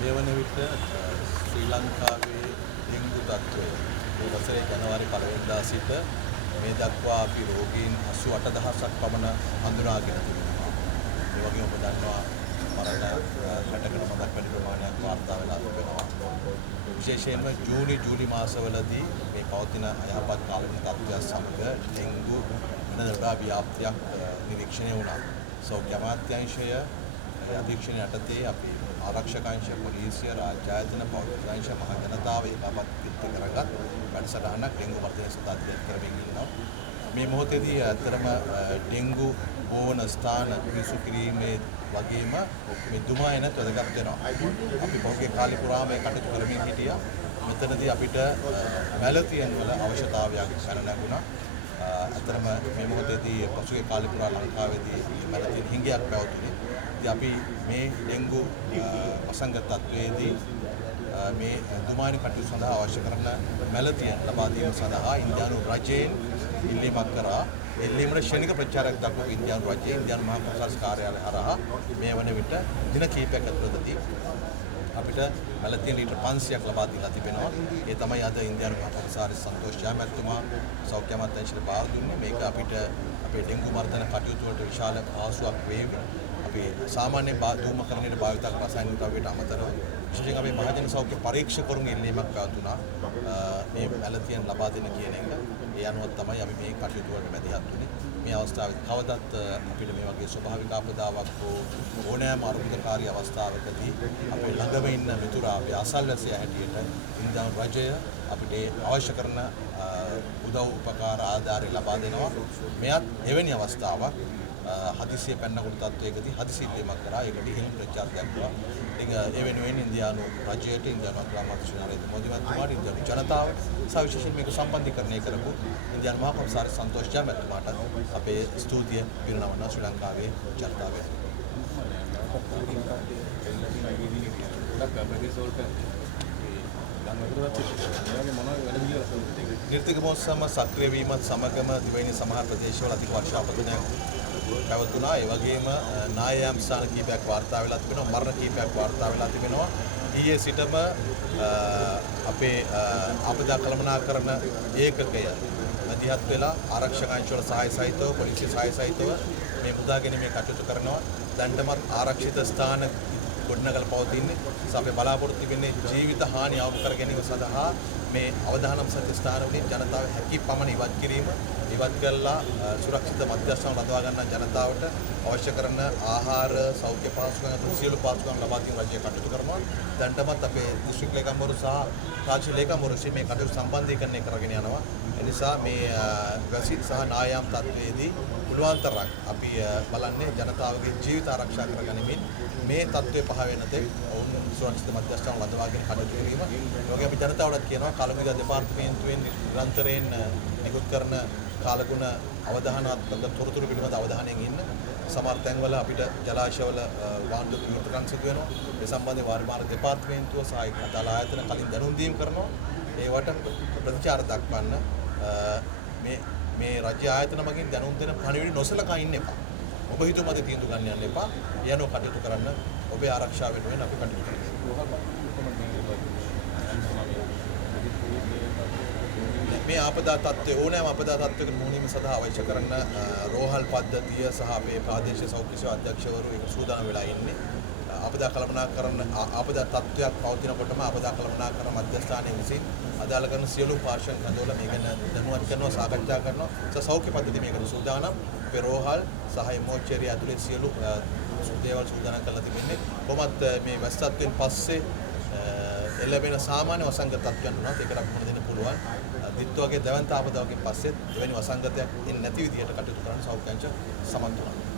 මේ වන විට ශ්‍රී ලංකාවේ ඩෙන්ගු තත්ත්වය මේ වසරේ ජනවාරි 1 වෙනිදා සිට මේ දක්වා අපි රෝගීන් 88000ක් පමණ හඳුනාගෙන තිබෙනවා. ඒ වගේම ඔබ දන්නවා මරණ 60කට මතක් වැඩි ප්‍රමාණයක් වාර්තා වෙලා තිබෙනවා. විශේෂයෙන්ම ජූලි මාසවලදී මේ පවතින අයහපත් කාලින තත්ත්වයන් සමග ඩෙන්ගු වෙනද වඩා ව්‍යාප්තියක් නිරීක්ෂණය වුණා. සෞඛ්‍ය අමාත්‍යාංශය අධීක්ෂණය යටතේ අපි ආරක්ෂක අංශ පොලිසිය රාජ්‍ය ආයතන පෞද්ගලික අංශ මහ ජනතාව ඒකාබද්ධිත කරගත් වැඩසටහනක් ඩෙන්ගු වර්ධනය සඳහා තියත් කරමින් ඉන්නවා. මේ මොහොතේදී ඇත්තටම ඩෙන්ගු බෝන ස්ථාන පිරිසු කිරීමේ වගේම මේ දුමායනත් වැදගත් වෙනවා. අපි පහුගිය කාලේ පුරාම මේ කටයුතු කරමින් හිටියා. මෙතනදී අපිට මැලතියන් වල අවශ්‍යතාවයක් පැන නැගුණා. ඇත්තටම මේ මොහොතේදී පසුගිය කාලේ පුරා ලංකාවේදී මැලතියන් හිඟයක් පැවතුනේ. ඉතින් අපි මේ ඩෙන්ගු වසංගත තත්ත්වයේදී මේ දුමායන කටයුතු සඳහා අවශ්‍ය කරන මැලතියන් ලබා දීම සඳහා ඉන්දියානු රජයෙන් ඉල්ලීමක් කරා. එල්ලීමට ක්ෂණික ප්‍රචාරයක් දක්වපු ඉන්දියානු රජයේ ඉන්දියානු මහා කොන්සල්ස් කාර්යාලය හරහා මේ වන විට දින කිහිපයක් ඇතුළතදී අපිට මැලතියන් ලීටර් 500ක් ලබා දීලා තිබෙනවා. ඒ තමයි අද ඉන්දියානු මහා කොන්සල්ස් සන්තෝෂ් ජයමැතිතුමා සෞඛ්‍ය අමාත්‍යාංශයට බාර දුන්නේ. මේක අපිට අපේ ඩෙන්ගු මර්ධන කටයුතු වලට විශාල ආසුවක් වේවි. අපි සාමාන්‍ය ධූමකරණයට භාවිත කරන රසායනික ද්‍රව්‍යයට අමතරව විශේෂයෙන් අපේ මහජන සෞඛ්‍ය පරීක්ෂකවරුන් ඉල්ලීමක් පැවතුණා මේ මැලතියන් ලබා දෙන්න කියන එක. ඒ අනුව තමයි අපි මේ කටයුතු වලට මැදිහත් වුනේ. මේ අවස්ථාවේ කවදත් අපිට මේ වගේ ස්වභාවික ආපදාවක් හෝ ඕනෑම අර්බුදකාරී අවස්ථාවකදී අපේ ළඟම ඉන්න මිතුරා අපේ අසල්වැසියා හැටියට ඉන්දියානු රජය අපිට අවශ්‍ය කරන උදව් උපකාර ආධාරය ලබා දෙනවා. මෙයත් එවැනි අවස්ථාවක් හදිසිය පැන්නකොට තත්වයකදී හදිසි ඉල්ලීමක් කරා. ඒකට ඉහළ ප්‍රචාර දක්වනවා. ඉතින් ඒ වෙනුවෙන් ඉන්දියානු රජයට ඉන්දියානු අග්‍රාමාත්‍ය නරේන්ද්‍ර මෝදි මහත්මයාට ඉන්දියානු ජනතාවට සහ විශේෂයෙන් මේක සම්බන්ධීකරණය කරපු ඉන්දියානු මහා කොමසාරි සන්තෝෂ් ජයමැතිතුමාට අපේ ස්තුතිය පිරිනමනවා ශ්‍රී ලංකාවේ ජනතාව නීතික මොහොතම සක්‍රිය වීමත් සමගම දිවයින සමහර ප්‍රදේශවල අධික වර්ෂාපතනයක් පැවතුණා. ඒ වගේම නායම් ස්ථාන කීපයක් වාර්තා වෙලා තිබෙනවා. මරණ කීපයක් වාර්තා වෙලා තිබෙනවා. ඊයේ සිටම අපේ ආපදා කළමනාකරණ ඒකකය මැදිහත් වෙලා ආරක්ෂක අංශවල සහාය සහිතව පොලිසිය සහාය සහිතව මේ මුදා ගැනීමේ කටයුතු කරනවා. දැන්ටමත් ආරක්ෂිත ස්ථාන ගොඩනගලා පවතින්නේ. අපි බලාපොරොත්තු වෙන්නේ ජීවිත හානි අවම කර ගැනීම සඳහා මේ අවදානම් සත්‍ය ස්ථානවලින් ජනතාව හැකි පමණ ඉවත් කිරීම, ඉවත් කරලා සුරක්ෂිත මධ්‍යස්ථාන රඳවා ගන්න ජනතාවට අවශ්‍ය කරන ආහාර, සෞඛ්‍ය පහසුකම් සියලු පහසුකම් ලබා දීම රජය කටයුතු කරනවා. දැන්ටමත් අපේ දිස්ත්‍රික් ලේකම්වරු සහ රාජ්‍ය ලේකම්වරු මේ කටයුතු සම්බන්ධීකරණය කරගෙන යනවා. එනිසා මේ වැසි සහ නායම් තත්ත්වයේදී පුළුවන් තරම් අපි බලන්නේ ජනතාවගේ ජීවිත ආරක්ෂා කරගනිමින් මේ තත්ත්වය පහ වෙන තෙක් ඔවුන් සුරක්ෂිත මධ්‍යස්ථාන රඳවාගෙන කටයුතු කිරීම. ඒ වගේම අපි ජනතාවට කියනවා කලමුද දෙපාර්තමේන්තුවෙන් නිරන්තරයෙන් නිකුත් කරන කාලගුණ අවධානාත්මක තොරතුරු පිළිබඳ අවධානයෙන් ඉන්න. සමහර තැන්වල අපිට ජලාශවල වාහන විවෘතකම් සිදු වෙනවා. ඒ සම්බන්ධයෙන් වාරි මාර්ග දෙපාර්තමේන්තුව සහ අදාළ ආයතන කලින් දැනුම් දීම කරනවා. ඒවට ප්‍රතිචාර දක්වන්න මේ රාජ්‍ය ආයතන මගින් දැනුම් දෙන පණිවිඩ නොසලකා ඉන්න එපා. ඔබ හිතුවමද තීන්දුව ගන්න යන්න එපා. යනෝ කටයුතු කරන්න ඔබේ ආරක්ෂාව වෙනුවෙන් අපි කටයුතු කරනවා. මේ ආපදා තත්ත්වයේ ඕනෑම ආපදා තත්ත්වයකට මුහුණ සඳහා අවශ්‍ය කරන රෝහල් පද්ධතිය සහ අපේ ප්‍රාදේශීය සෞඛ්‍ය සේවා අධ්‍යක්ෂකවරු ඒක සූදානම් වෙලා ඉන්නේ. ආපදා කළමනාකරණ ආපදා තත්ත්වයක් පවතිනකොටම ආපදා කළමනාකරණ මධ්‍යස්ථානයේ විසින් අදාළ කරන සියලු පාර්ශ්වයන් හඳුනලා මේක දැනුවත් කරනවා, සාකච්ඡා කරනවා. සෞඛ්‍ය පද්ධතිය මේකට සූදානම්. පෙරෝහල් සහ මොචේරිය ඇතුලේ සියලු දේවල් සූදානම් කරලා තිබෙන්නේ. කොහොමත් මේ වැස්සත්ෙන් පස්සේ එළවෙන සාමාන්‍ය වසංගත තත්ත්වයන් වුණත් ඒකට අපි මුහුණ දෙන්න පුළුවන්. දිත්වගේ දැවන්ත ආපදාවකින් පස්සේ එවැනි වසංගතයක් එන්නේ නැති විදිහට කටයුතු කරන්න සෞඛ්‍ය අංශ සමත් වෙනවා.